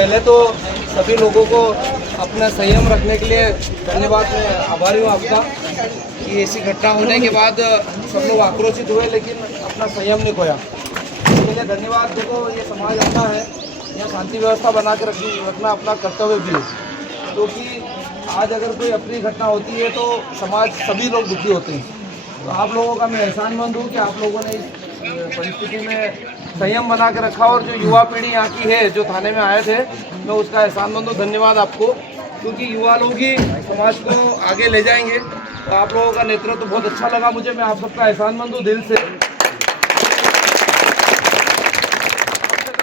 पहले तो सभी लोगों को अपना संयम रखने के लिए धन्यवाद। मैं आभारी हूँ आपका कि ऐसी घटना होने के बाद सब लोग आक्रोशित हुए लेकिन अपना संयम नहीं खोया। इसके लिए धन्यवाद। देखो, ये समाज ऐसा है, यहाँ शांति व्यवस्था बना के रखना अपना कर्तव्य भी है, क्योंकि आज अगर कोई अपनी घटना होती है तो समाज सभी लोग दुखी होते हैं। तो आप लोगों का मैं एहसानमंद हूँ कि आप लोगों ने इस परिस्थिति में संयम बना के रखा, और जो युवा पीढ़ी यहाँ की है जो थाने में आए थे, मैं उसका एहसानमंद हूँ। धन्यवाद आपको, क्योंकि युवा लोग ही समाज को आगे ले जाएंगे। तो आप लोगों का नेतृत्व बहुत अच्छा लगा मुझे, मैं आप सबका एहसानमंद हूँ दिल से।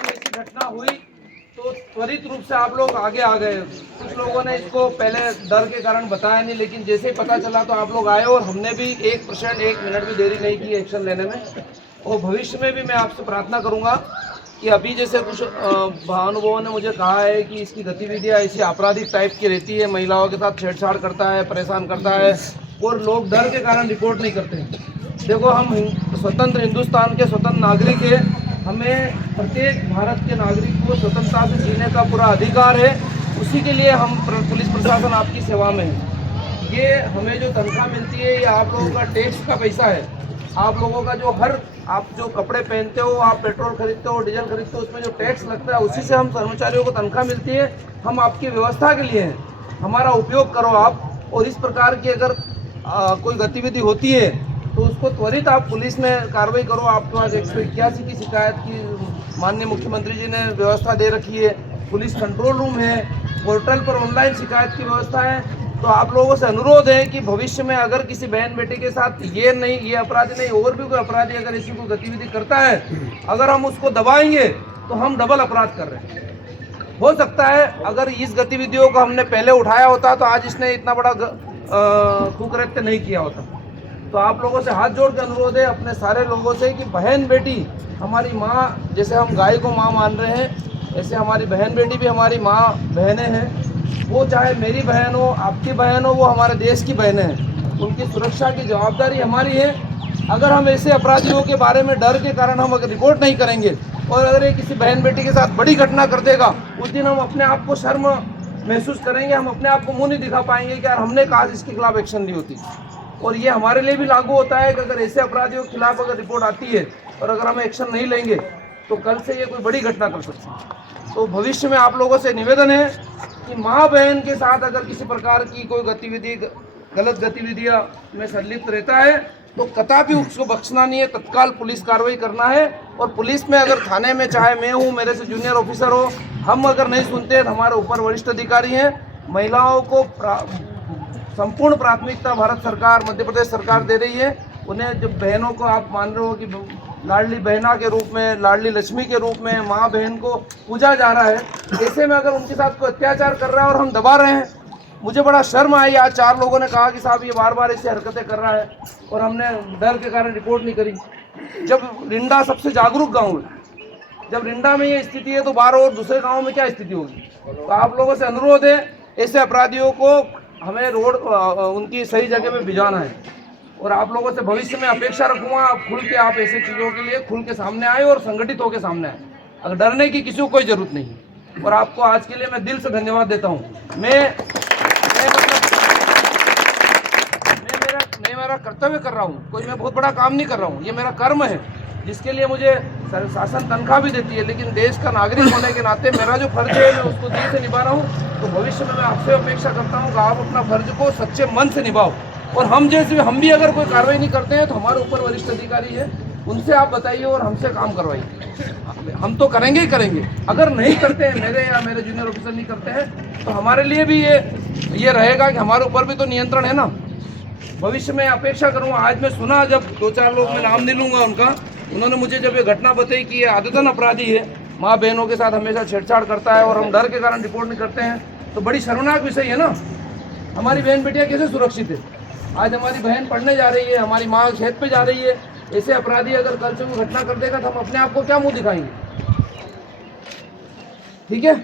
ऐसी घटना हुई तो त्वरित रूप से आप लोग आगे आ गए। कुछ लोगों ने इसको पहले डर के कारण बताया नहीं, लेकिन जैसे ही पता चला तो आप लोग आए, और हमने भी 1% 1 मिनट भी देरी नहीं की एक्शन लेने में। और भविष्य में भी मैं आपसे प्रार्थना करूंगा कि अभी जैसे कुछ महानुभावों ने मुझे कहा है कि इसकी गतिविधियां ऐसी आपराधिक टाइप की रहती है, महिलाओं के साथ छेड़छाड़ करता है, परेशान करता है, और लोग डर के कारण रिपोर्ट नहीं करते हैं। देखो, हम स्वतंत्र हिंदुस्तान के स्वतंत्र नागरिक हैं, हमें प्रत्येक भारत के नागरिक को स्वतंत्रता से जीने का पूरा अधिकार है। उसी के लिए हम पुलिस प्रशासन आपकी सेवा में है। ये हमें जो तनख्वाह मिलती है, ये आप लोगों का टैक्स का पैसा है। आप लोगों का जो आप जो कपड़े पहनते हो, आप पेट्रोल खरीदते हो, डीजल खरीदते हो, उसमें जो टैक्स लगता है, उसी से हम कर्मचारियों को तनख्वाह मिलती है। हम आपकी व्यवस्था के लिए हैं, हमारा उपयोग करो आप। और इस प्रकार की अगर कोई गतिविधि होती है तो उसको त्वरित आप पुलिस में कार्रवाई करो। आपके पास 181 की शिकायत की माननीय मुख्यमंत्री जी ने व्यवस्था दे रखी है, पुलिस कंट्रोल रूम है, पोर्टल पर ऑनलाइन शिकायत की व्यवस्था है। तो आप लोगों से अनुरोध है कि भविष्य में अगर किसी बहन बेटी के साथ ये अपराधी नहीं, और भी कोई अपराधी अगर ऐसी कोई गतिविधि करता है, अगर हम उसको दबाएंगे तो हम डबल अपराध कर रहे हैं। हो सकता है अगर इस गतिविधियों को हमने पहले उठाया होता तो आज इसने इतना बड़ा कुकृत्य नहीं किया होता। तो आप लोगों से हाथ जोड़ के अनुरोध है अपने सारे लोगों से कि बहन बेटी हमारी माँ, जैसे हम गाय को माँ मान रहे हैं, ऐसे हमारी बहन बेटी भी हमारी माँ बहनें हैं। वो चाहे मेरी बहन हो, आपकी बहन हो, वो हमारे देश की बहनें हैं। उनकी सुरक्षा की जवाबदारी हमारी है। अगर हम ऐसे अपराधियों के बारे में डर के कारण हम अगर रिपोर्ट नहीं करेंगे, और अगर ये किसी बहन बेटी के साथ बड़ी घटना कर देगा, उस दिन हम अपने आप को शर्म महसूस करेंगे, हम अपने आप को मुंह नहीं दिखा पाएंगे कि यार हमने काश इसके खिलाफ एक्शन ली होती। और ये हमारे लिए भी लागू होता है कि अगर ऐसे अपराधियों के खिलाफ अगर रिपोर्ट आती है और अगर हम एक्शन नहीं लेंगे तो कल से ये कोई बड़ी घटना कर सकते हैं। तो भविष्य में आप लोगों से निवेदन है कि माँ बहन के साथ अगर किसी प्रकार की कोई गतिविधि, गलत गतिविधियाँ में संलिप्त रहता है तो कतई उसको बख्शना नहीं है, तत्काल पुलिस कार्रवाई करना है। और पुलिस में अगर थाने में चाहे मैं हूँ, मेरे से जूनियर ऑफिसर हो, हम अगर नहीं सुनते तो हमारे ऊपर वरिष्ठ अधिकारी हैं। महिलाओं को संपूर्ण प्राथमिकता भारत सरकार, मध्य प्रदेश सरकार दे रही है। उन्हें जो बहनों को आप मान रहे हो कि लाडली बहना के रूप में, लाडली लक्ष्मी के रूप में माँ बहन को पूजा जा रहा है, ऐसे में अगर उनके साथ कोई अत्याचार कर रहा है और हम दबा रहे हैं, मुझे बड़ा शर्म आई। आज 4 लोगों ने कहा कि साहब ये बार बार ऐसी हरकतें कर रहा है, और हमने डर के कारण रिपोर्ट नहीं करी। जब रिंडा सबसे जागरूक गाँव है, जब रिंडा में ये स्थिति है तो बाहर और दूसरे गाँव में क्या स्थिति होगी। तो आप लोगों से अनुरोध है, ऐसे अपराधियों को हमें उनकी सही जगह में भिजाना है। और आप लोगों से भविष्य में अपेक्षा रखूंगा आप खुल के, आप ऐसे चीज़ों के लिए खुल के सामने आए और संगठित होकर सामने आए। अगर डरने की किसी को कोई ज़रूरत नहीं है। और आपको आज के लिए मैं दिल से धन्यवाद देता हूँ। मैं मेरा कर्तव्य कर रहा हूँ, कोई मैं बहुत बड़ा काम नहीं कर रहा हूँ, ये मेरा कर्म है जिसके लिए मुझे शासन तनख्वाह भी देती है। लेकिन देश का नागरिक होने के नाते मेरा जो फर्ज है मैं उसको दिल से निभा रहा हूँ। तो भविष्य में मैं आपसे अपेक्षा करता हूँ कि आप अपना फर्ज को सच्चे मन से निभाओ। और हम भी अगर कोई कार्रवाई नहीं करते हैं तो हमारे ऊपर वरिष्ठ अधिकारी है, उनसे आप बताइए और हमसे काम करवाइए। हम तो करेंगे ही करेंगे। अगर नहीं करते हैं, मेरे या मेरे जूनियर ऑफिसर नहीं करते हैं, तो हमारे लिए भी ये रहेगा कि हमारे ऊपर भी तो नियंत्रण है ना। भविष्य में अपेक्षा करूँगा। आज मैं सुना, जब 2-4 लोग, मैं नाम नहीं लूँगा उनका, उन्होंने मुझे जब ये घटना बताई कि ये आदतन अपराधी है, माँ बहनों के साथ हमेशा छेड़छाड़ करता है और हम डर के कारण रिपोर्ट नहीं करते हैं, तो बड़ी शर्मनाक विषय है ना। हमारी बहन बेटियाँ कैसे सुरक्षित है? आज हमारी बहन पढ़ने जा रही है, हमारी माँ खेत पे जा रही है। ऐसे अपराधी अगर कल से कोई घटना कर देगा तो हम अपने आप को क्या मुंह दिखाएंगे? ठीक है।